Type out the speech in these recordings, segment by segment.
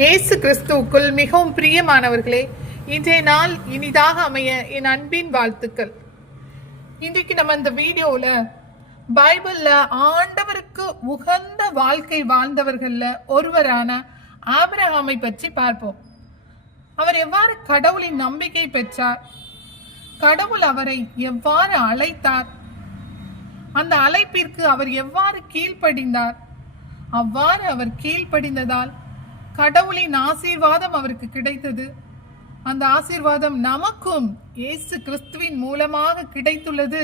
இயேசு கிறிஸ்துவுக்குள் மிகவும் பிரியமானவர்களே, இன்றைய நாள் இனிதாக அமைய என் அன்பின் வாழ்த்துக்கள். இன்றைக்கு நம்ம இந்த வீடியோல பைபிள்ல ஆண்டவருக்கு உகந்த வாழ்க்கை வாழ்ந்தவர்கள்ல ஒருவரான ஆபிரகாமை பற்றி பார்ப்போம். அவர் எவ்வாறு கடவுளின் நம்பிக்கை பெற்றார், கடவுள் அவரை எவ்வாறு அழைத்தார், அந்த அழைப்பிற்கு அவர் எவ்வாறு கீழ்ப்படிந்தார், அவ்வாறு அவர் கீழ்ப்படிந்ததால் கடவுளின் ஆசீர்வாதம் அவருக்கு கிடைத்தது. அந்த ஆசீர்வாதம் நமக்கும் இயேசு கிறிஸ்துவின் மூலமாக கிடைத்துள்ளது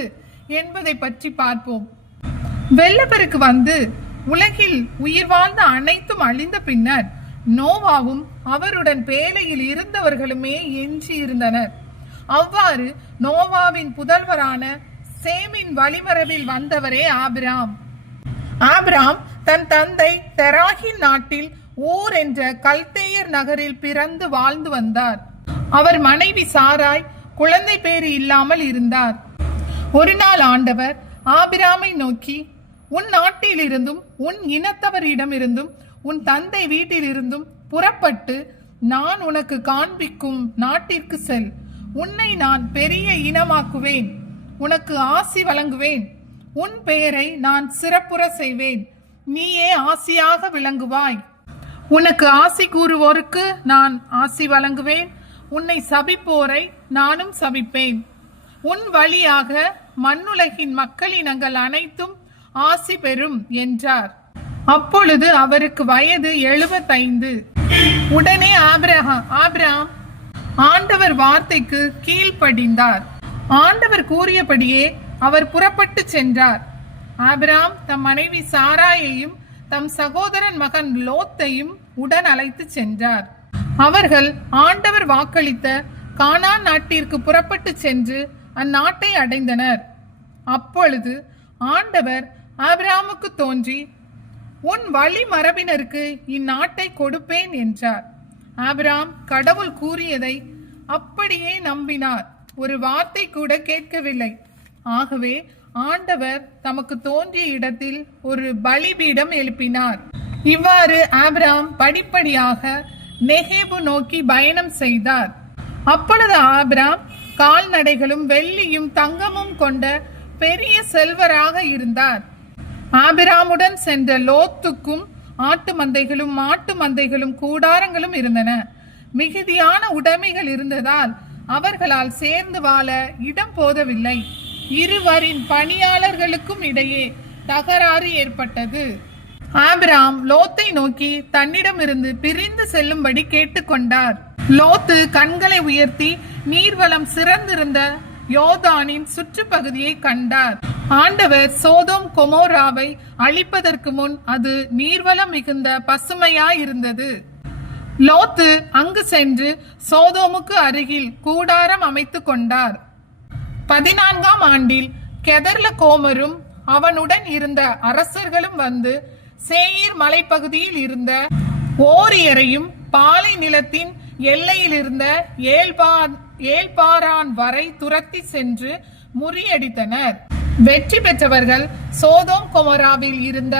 என்பதை பற்றி பார்ப்போம். வெள்ளப்பெருக்கு வந்து உலகில் உயிர் வாழ்ந்த அனைத்தும் அழிந்த பின்னர் நோவாவும் அவருடன் பேழையில் இருந்தவர்களுமே எஞ்சி இருந்தனர். அவ்வாறு நோவாவின் புதல்வரான சேமின் வழிமரபில் வந்தவரே ஆபிராம். ஆபிராம் தன் தந்தை தெராகின் நாட்டில் ஊர் என்ற கல்தேயர் நகரில் பிறந்து வாழ்ந்து வந்தார். அவர் மனைவி சாராய் குழந்தை பேறு இல்லாமல் இருந்தார். ஒரு நாள் ஆண்டவர் ஆபிராமை நோக்கி, உன் நாட்டில் இருந்தும் உன் இனத்தவரிடம் இருந்தும் உன் தந்தை வீட்டில் இருந்தும் புறப்பட்டு நான் உனக்கு காண்பிக்கும் நாட்டிற்கு செல். உன்னை நான் பெரிய இனமாக்குவேன், உனக்கு ஆசி வழங்குவேன், உன் பெயரை நான் சிறப்புற செய்வேன், நீயே ஆசியாக விளங்குவாய். உனக்கு ஆசி கூறுவோருக்கு நான் ஆசி வழங்குவேன், உன்னை சபிப்போரை நானும் சபிப்பேன். உன் வழியாக மண்ணுலகின் மக்களினங்கள் அனைத்தும் ஆசி பெறும் என்றார். அப்பொழுது அவருக்கு வயது 75. உடனே ஆபிரகாம் ஆண்டவர் வார்த்தைக்கு கீழ்ப்படிந்தார். ஆண்டவர் கூறியபடியே அவர் புறப்பட்டு சென்றார். ஆபிரகாம் தம் மனைவி சாராயையும் தம் சகோதரன் மகன் லோத்தையும் உடன் அழைத்து சென்றார். அவர்கள் ஆண்டவர் வாக்களித்த கானான் நாட்டிற்கு புறப்பட்டு சென்று அந்நாட்டை அடைந்தனர். அப்பொழுது ஆண்டவர் ஆபிரகாமுக்கு தோன்றி, உன் வழி மரபினருக்கு இந்நாட்டை கொடுப்பேன் என்றார். ஆபிரகாம் கடவுள் கூறியதை அப்படியே நம்பினார், ஒரு வார்த்தை கூட கேட்கவில்லை. ஆகவே ஆண்டவர் தமக்கு தோன்றிய இடத்தில் ஒரு பலிபீடம் எழுப்பினார். இவ்வாறு ஆபிரகாம் படிப்படியாக நெகேபு நோக்கி பயணம் செய்தார். அப்பொழுது ஆபிரகாம் கால்நடைகளும் வெள்ளியும் தங்கமும் கொண்ட பெரிய செல்வராக இருந்தார். ஆபிரகாமுடன் சென்ற லோத்துக்கும் ஆட்டு மந்தைகளும் மாட்டு மந்தைகளும் கூடாரங்களும் இருந்தன. மிகுதியான உடைமைகள் இருந்ததால் அவர்களால் சேர்ந்து வாழ இடம் போதவில்லை. இருவரின் பணியாளர்களுக்கும் இடையே தகராறு ஏற்பட்டது. ஆபிரகாம் லோத்தை நோக்கி தன்னிடமிருந்து பிரிந்து செல்லும்படி கேட்டுக்கொண்டார். லோத்து கண்களை உயர்த்தி நீர்வளம் சிறந்திருந்த யோர்தானின் சுற்றுப்பகுதியை கண்டார். ஆண்டவர் சோதோம் கொமோராவை அழிப்பதற்கு முன் அது நீர்வளம் மிகுந்த பசுமையாயிருந்தது. லோத்து அங்கு சென்று சோதோமுக்கு அருகில் கூடாரம் அமைத்து கொண்டார். 14ஆம் ஆண்டில் கெதர்ல கோமரும் அவனுடன் இருந்த அரசர்களும் வந்து சேயீர் மலைப்பகுதியில் இருந்த ஓரியரையும் பாலை நிலத்தின் எல்லையில் இருந்த ஏல்பாரான் வரை துரத்தி சென்று முறியடித்தனர். வெற்றி பெற்றவர்கள் சோதோம் கொமோராவில் இருந்த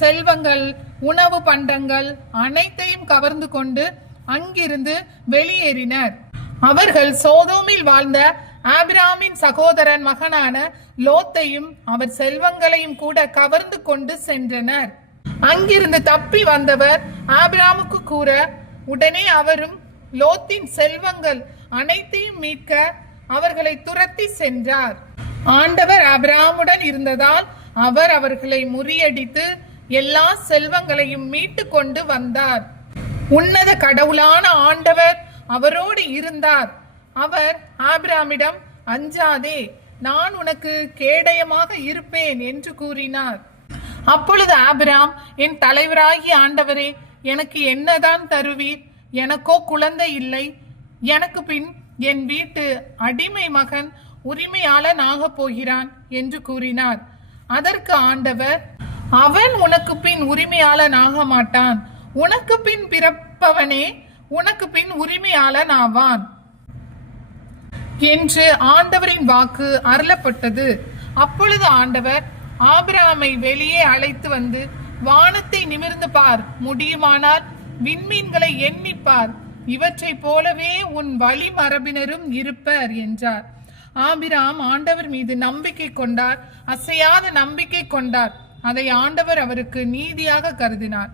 செல்வங்கள், உணவு பண்டங்கள் அனைத்தையும் கவர்ந்து கொண்டு அங்கிருந்து வெளியேறினர். அவர்கள் சோதோமில் வாழ்ந்த ஆபிரகாமின் சகோதரன் மகனான லோத்தையும் அவர் செல்வங்களையும் கூட கவர்ந்து கொண்டு சென்றனர். அங்கிருந்து தப்பி வந்தவர் ஆபிரகாமுக்கு கூற, உடனே அவரும் லோத்தின் செல்வங்கள் அனைத்தையும் மீட்க அவர்களை துரத்தி சென்றார். ஆண்டவர் ஆபிரகாமுடன் இருந்ததால் அவர் அவர்களை முறியடித்து எல்லா செல்வங்களையும் மீட்டு கொண்டு வந்தார். உன்னத கடவுளான ஆண்டவர் அவரோடு இருந்தார். அவர் ஆபிரகாமிடம், அஞ்சாதே, நான் உனக்கு கேடயமாக இருப்பேன் என்று கூறினார். அப்பொழுது ஆபிரகாம், என் தலைவராகிய ஆண்டவரே, எனக்கு என்னதான் தருவீர்? எனக்கோ குழந்தை இல்லை. எனக்கு பின் என் வீட்டு அடிமை மகன் உரிமையாளனாக போகிறான் என்று கூறினார். அதற்கு ஆண்டவர், அவன் உனக்கு பின் உரிமையாளன் ஆக மாட்டான், உனக்கு பின் பிறப்பவனே உனக்கு பின் உரிமையாளன் ஆவான் என்று ஆண்டவரின் வாக்கு அருளப்பட்டது. அப்பொழுது ஆண்டவர் ஆபிரகாமை வெளியே அழைத்து வந்து, வானத்தை நிமிர்ந்து பார், முடியுமானால் விண்மீன்களை எண்ணிப்பார், இவற்றை போலவே உன் வழி மரபினரும் இருப்பர் என்றார். ஆபிராம் ஆண்டவர் மீது நம்பிக்கை கொண்டார், அசையாத நம்பிக்கை கொண்டார். அதை ஆண்டவர் அவருக்கு நீதியாக கருதினார்.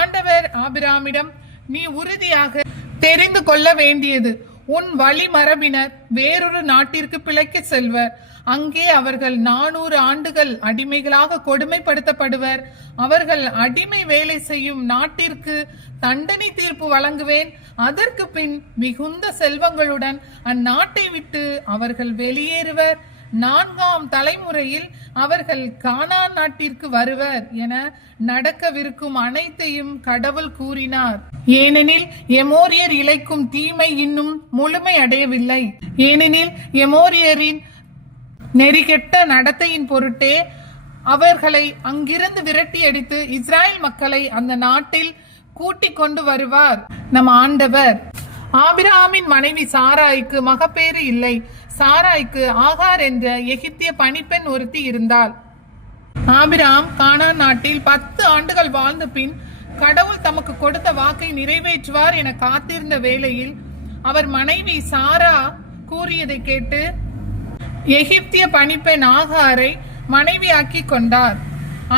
ஆண்டவர் ஆபிராமிடம், நீ உறுதியாக தெரிந்து கொள்ள வேண்டியது, உன் வழி மரபினர் வேறொரு நாட்டிற்கு பிழைக்க செல்வர். அங்கே அவர்கள் 400 ஆண்டுகள் அடிமைகளாக கொடுமைப்படுத்தப்படுவர். அவர்கள் அடிமை வேலை செய்யும் நாட்டிற்கு தண்டனை தீர்ப்பு வழங்குவேன். அதற்கு பின் மிகுந்த செல்வங்களுடன் அந்நாட்டை விட்டு அவர்கள் வெளியேறுவர். 4ஆம் தலைமுறையில் அவர்கள் கானான் நாட்டிற்கு வருவர் என நடக்கவிருக்கும் அனைத்தையும் கடவுள் கூறினார். ஏனெனில் எமோரியர் இழைக்கும் தீமை இன்னும் முழுமை அடையவில்லை. ஏனெனில் எமோரியரின் நெறிகெட்ட நடத்தையின் பொருட்டே அவர்களை அங்கிருந்து விரட்டி அடித்து இஸ்ராயல் மக்களை அந்த நாட்டில் கூட்டிக் கொண்டு வருவார் நம் ஆண்டவர். ஆபிரகாமின் மனைவி சாராய்க்கு மகப்பேறு இல்லை. சாராய்க்கு ஆகார் என்ற எகிப்திய பணிப்பெண் ஒருத்தி இருந்தாள். ஆபிரகாம் கானான் நாட்டில் 10 ஆண்டுகள் வாழ்ந்த பின் கடவுள் தமக்கு கொடுத்த வாக்கை நிறைவேற்றுவார் என காத்திருந்த வேளையில் அவர் மனைவி சாரா கூறியதை கேட்டு எகிப்திய பணிப்பெண் ஆகாரை மனைவியாக்கி கொண்டார்.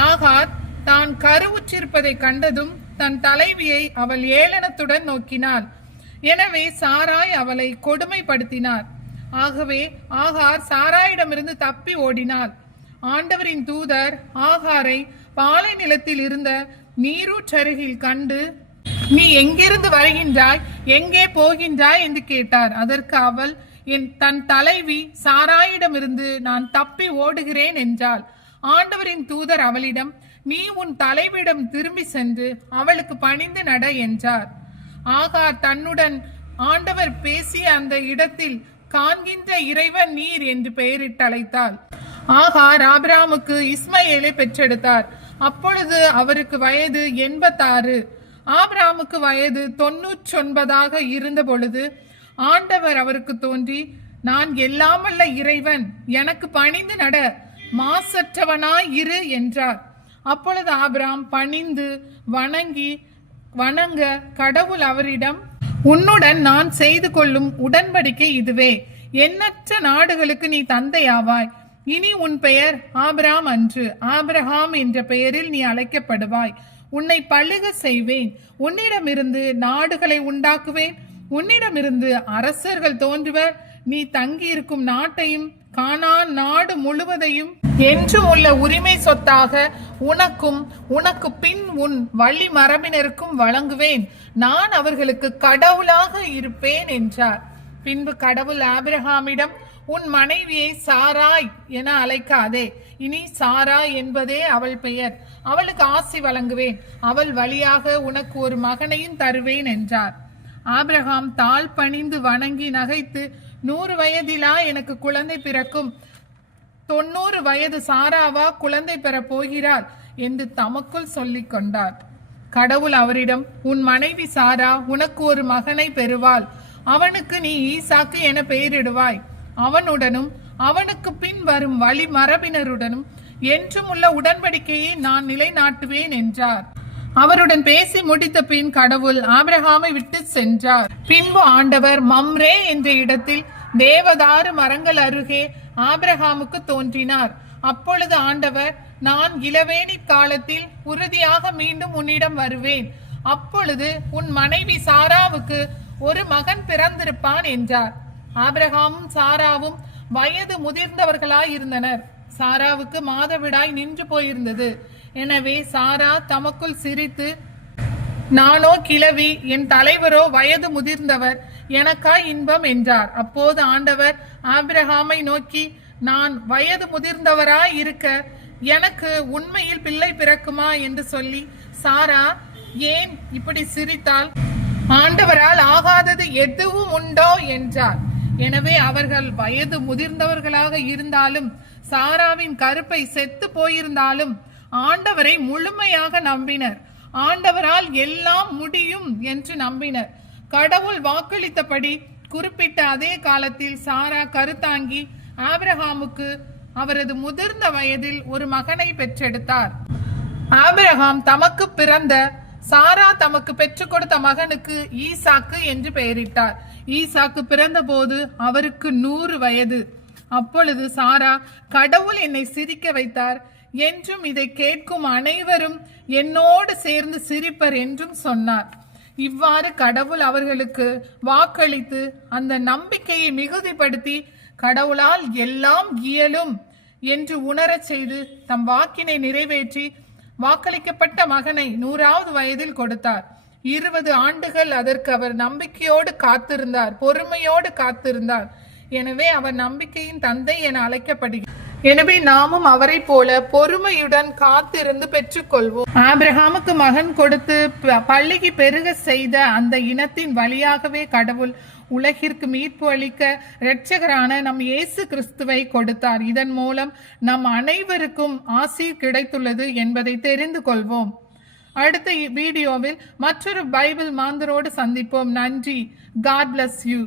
ஆகார் தான் கருவுற்றிருப்பதை கண்டதும் தன் தலைவியை அவள் ஏளனத்துடன் நோக்கினாள். எனவே சாராய் அவளை கொடுமைப்படுத்தினார். ஆகவே ஆகார் சாராயிடமிருந்து தப்பி ஓடினாள். ஆண்டவரின் தூதர் ஆகாரை பாலை நிலத்தில் இருந்த நீரூற்றருகில் கண்டு, நீ எங்கிருந்து வருகின்றாய், எங்கே போகின்றாய் என்று கேட்டார். அதற்கு அவள், தன் தலைவி சாராயிடமிருந்து நான் தப்பி ஓடுகிறேன் என்றாள். ஆண்டவரின் தூதர் அவளிடம், நீ உன் தலைவியிடம் திரும்பி சென்று அவளுக்கு பணிந்து நட என்றார். ஆகார் தன்னுடன் ஆண்டவர் பேசிய அந்த இடத்தில் காண்கின்ற இறைவன் நீர் என்று பெயரிட்டு அழைத்தாள். ஆகார் ஆபிரகாமுக்கு இஸ்மயேலை பெற்றெடுத்தார். அப்பொழுது அவருக்கு வயது 86. ஆபிரகாமுக்கு வயது 99 இருந்த பொழுது ஆண்டவர் அவருக்கு தோன்றி, நான் எல்லாமல்ல இறைவன், எனக்கு பணிந்து நட, மாசற்றவனாய் இரு என்றார். அப்பொழுது ஆபிரகாம் பணிந்து வணங்க கடவுள் அவரிடம், உன்னுடன் நான் செய்து கொள்ளும் உடன்படிக்கை இதுவே, எண்ணற்ற நாடுகளுக்கு நீ தந்தையாவாய். இனி உன் பெயர் ஆபிரகாம் அன்று, ஆபிரகாம் என்ற பெயரில் நீ அழைக்கப்படுவாய். உன்னை பழுக செய்வேன், உன்னிடமிருந்து நாடுகளை உண்டாக்குவேன், உன்னிடமிருந்து அரசர்கள் தோன்றுவர். நீ தங்கியிருக்கும் நாட்டையும் கானான் நாடு முழுவதையும் என்றும் உள்ள உரிமை சொத்தாக உனக்கும் உனக்கு பின் உன் வழி மரபினருக்கும் வழங்குவேன். நான் அவர்களுக்கு கடவுளாக இருப்பேன் என்றார். பின்பு கடவுள் ஆபிரகாமிடம், உன் மனைவியை சாராய் என அழைக்காதே, இனி சாரா என்பதே அவள் பெயர். அவளுக்கு ஆசி வழங்குவேன், அவள் வழியாக உனக்கு ஒரு மகனையும் தருவேன் என்றார். ஆபிரகாம் தாழ் பணிந்து வணங்கி நகைத்து, 100 வயதிலா எனக்கு குழந்தை பிறக்கும், 90 வயது சாராவா குழந்தை பெற போகிறார் என்று தமக்குள் சொல்லிக் கொண்டார். கடவுள் அவரிடம், உன் மனைவி சாரா உனக்கு ஒரு மகனை பெறுவாள், அவனுக்கு நீ ஈசாக்கு என பெயரிடுவாய். அவனுடனும் அவனுக்கு பின் வரும் வழி மரபினருடனும் என்றும் உள்ள உடன்படிக்கையை நான் நிலைநாட்டுவேன் என்றார். அவருடன் பேசி முடித்த பின் கடவுள் ஆபிரகாமை விட்டு சென்றார். பின்பு ஆண்டவர் மம்ரே என்ற இடத்தில் தேவதாரு மரங்கள் அருகே ஆபிரகாமுக்கு தோன்றினார். அப்பொழுது ஆண்டவர், நான் இளவேணி காலத்தில் உறுதியாக மீண்டும் உன்னிடம் வருவேன். அப்பொழுது உன் மனைவி சாராவுக்கு ஒரு மகன் பிறந்திருப்பான் என்றார். ஆபிரகாமும் சாராவும் வயது முதிர்ந்தவர்களாயிருந்தனர். சாராவுக்கு மாதவிடாய் நின்று போயிருந்தது. எனவே சாரா தமக்குள் சிரித்து, நானோ கிழவி, என் தலைவரோ வயது முதிர்ந்தவர், எனக்கா இன்பம் என்றார். அப்போது ஆண்டவர் ஆபிரகாமை நோக்கி, நான் வயது முதிர்ந்தவராய் இருக்க எனக்கு உண்மையில் பிள்ளை பிறக்குமா என்று சொல்லி, சாரா ஏன் இப்படி சிரித்தாள்? ஆண்டவரால் ஆகாதது எதுவும் உண்டோ என்றார். எனவே அவர்கள் வயது முதிர்ந்தவர்களாக இருந்தாலும் சாராவின் கருப்பை செத்து போயிருந்தாலும் ஆண்டவரை முழுமையாக நம்பினர். ஆண்டவரால் எல்லாம் முடியும் என்று நம்பினர். கடவுள் வாக்களித்தபடி குறிப்பிட்ட அதே காலத்தில் சாரா கருத்தாங்கி ஆபிரகாமுக்கு அவரது முதிர்ந்த வயதில் ஒரு மகனை பெற்றெடுத்தார். ஆபிரகாம் தமக்கு பிறந்த சாரா தமக்கு பெற்றுக் கொடுத்த மகனுக்கு ஈசாக்கு என்று பெயரிட்டார். ஈசாக்கு பிறந்த போது அவருக்கு 100 வயது. அப்பொழுது சாரா, கடவுள் என்னை சிரிக்க வைத்தார் என்றும் இதை கேட்கும் அனைவரும் என்னோடு சேர்ந்து சிரிப்பர் என்றும் சொன்னார். இவ்வாறு கடவுள் அவர்களுக்கு வாக்களித்து அந்த நம்பிக்கையை மிகுதிப்படுத்தி கடவுளால் எல்லாம் இயலும் என்று உணரச் செய்து தம் வாக்கினை நிறைவேற்றி வாக்களிக்கப்பட்ட மகனை 100வது வயதில் கொடுத்தார். 20 ஆண்டுகள் அதற்கு அவர் நம்பிக்கையோடு காத்திருந்தார், பொறுமையோடு காத்திருந்தார். எனவே அவர் நம்பிக்கையின் தந்தை என அழைக்கப்படுகிறார். எனவே நாமும் அவரை போல பொறுமையுடன் காத்திருந்து பெற்றுக்கொள்வோம். ஆபிரகாமுக்கு மகன் கொடுத்து பல்லுகி பெருக செய்த அந்த இனத்தின் வழியாகவே கடவுள் உலகிற்கு மீட்பு அளிக்க இரட்சகரான நம் இயேசு கிறிஸ்துவை கொடுத்தார். இதன் மூலம் நம் அனைவருக்கும் ஆசீர் கிடைத்துள்ளது என்பதை தெரிந்து கொள்வோம். அடுத்த வீடியோவில் மற்றொரு பைபிள் மாந்தரோடு சந்திப்போம். நன்றி. God bless you.